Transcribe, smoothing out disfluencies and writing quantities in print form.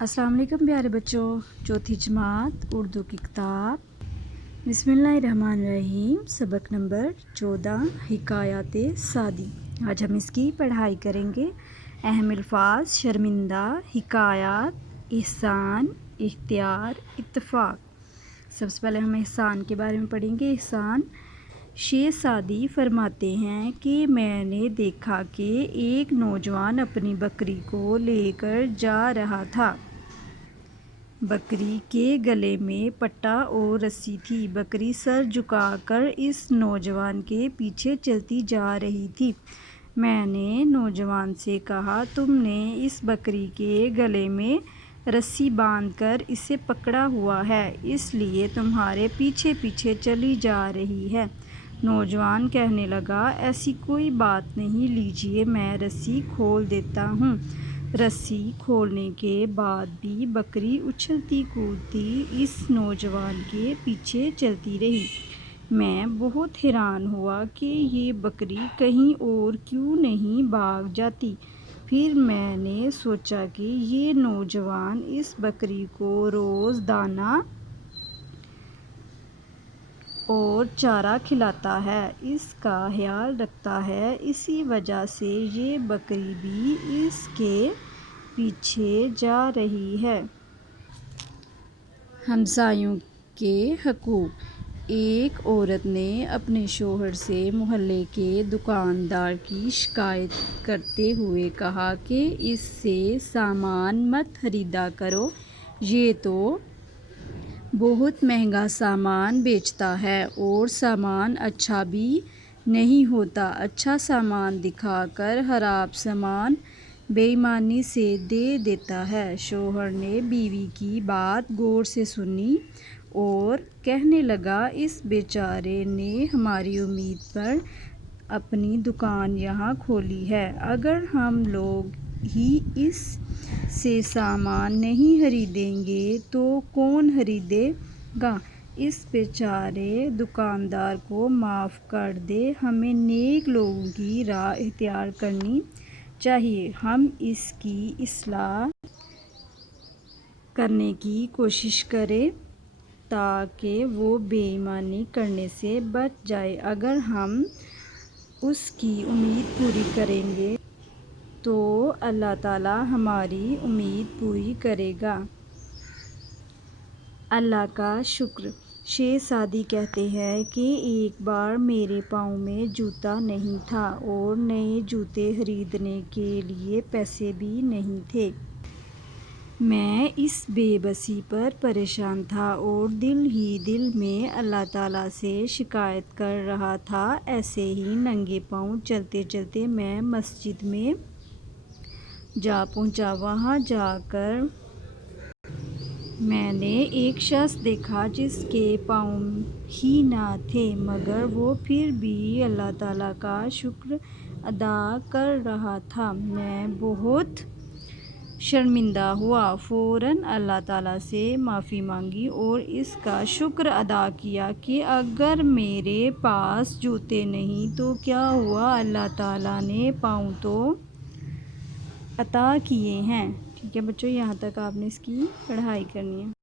السلام علیکم پیارے بچوں، چوتھی جماعت اردو کی کتاب بسم اللہ الرحمن الرحیم، سبق نمبر 14 حکایات سعدی۔ آج ہم اس کی پڑھائی کریں گے۔ اہم الفاظ: شرمندہ، حکایات، احسان، اختیار، اتفاق۔ سب سے پہلے ہم احسان کے بارے میں پڑھیں گے۔ احسان: شیخ سعدی فرماتے ہیں کہ میں نے دیکھا کہ ایک نوجوان اپنی بکری کو لے کر جا رہا تھا۔ بکری کے گلے میں پٹا اور رسی تھی۔ بکری سر جھکا کر اس نوجوان کے پیچھے چلتی جا رہی تھی۔ میں نے نوجوان سے کہا، تم نے اس بکری کے گلے میں رسی باندھ کر اسے پکڑا ہوا ہے، اس لیے تمہارے پیچھے پیچھے چلی جا رہی ہے۔ نوجوان کہنے لگا، ایسی کوئی بات نہیں، لیجیے میں رسی کھول دیتا ہوں۔ رسی کھولنے کے بعد بھی بکری اچھلتی کودتی اس نوجوان کے پیچھے چلتی رہی۔ میں بہت حیران ہوا کہ یہ بکری کہیں اور کیوں نہیں بھاگ جاتی۔ پھر میں نے سوچا کہ یہ نوجوان اس بکری کو روز دانہ اور چارہ کھلاتا ہے، اس کا خیال رکھتا ہے، اسی وجہ سے یہ بکری بھی اس کے پیچھے جا رہی ہے۔ ہمسایوں کے حقوق۔ ایک عورت نے اپنے شوہر سے محلے کے دکاندار کی شکایت کرتے ہوئے کہا کہ اس سے سامان مت خریدا کرو، یہ تو بہت مہنگا سامان بیچتا ہے اور سامان اچھا بھی نہیں ہوتا، اچھا سامان دکھا کر خراب سامان بے ایمانی سے دے دیتا ہے۔ شوہر نے بیوی کی بات غور سے سنی اور کہنے لگا، اس بیچارے نے ہماری امید پر اپنی دکان یہاں کھولی ہے، اگر ہم لوگ ہی اس سے سامان نہیں خریدیں گے تو کون خریدے گا؟ اس بیچارے دکاندار کو معاف کر دے، ہمیں نیک لوگوں کی راہ اختیار کرنی چاہیے، ہم اس کی اصلاح کرنے کی کوشش کریں تاکہ وہ بے ایمانی کرنے سے بچ جائے۔ اگر ہم اس کی امید پوری کریں گے تو اللہ تعالیٰ ہماری امید پوری کرے گا۔ اللہ کا شکر۔ شیخ سعدی کہتے ہیں کہ ایک بار میرے پاؤں میں جوتا نہیں تھا اور نئے جوتے خریدنے کے لیے پیسے بھی نہیں تھے۔ میں اس بے بسی پر پریشان تھا اور دل ہی دل میں اللہ تعالیٰ سے شکایت کر رہا تھا۔ ایسے ہی ننگے پاؤں چلتے چلتے میں مسجد میں جا پہنچا۔ وہاں جا کر میں نے ایک شخص دیکھا جس کے پاؤں ہی نہ تھے، مگر وہ پھر بھی اللہ تعالیٰ کا شکر ادا کر رہا تھا۔ میں بہت شرمندہ ہوا، فوراً اللہ تعالیٰ سے معافی مانگی اور اس کا شکر ادا کیا کہ اگر میرے پاس جوتے نہیں تو کیا ہوا، اللہ تعالیٰ نے پاؤں تو عطا کیے ہیں۔ ٹھیک ہے بچوں، یہاں تک آپ نے اس کی پڑھائی کرنی ہے۔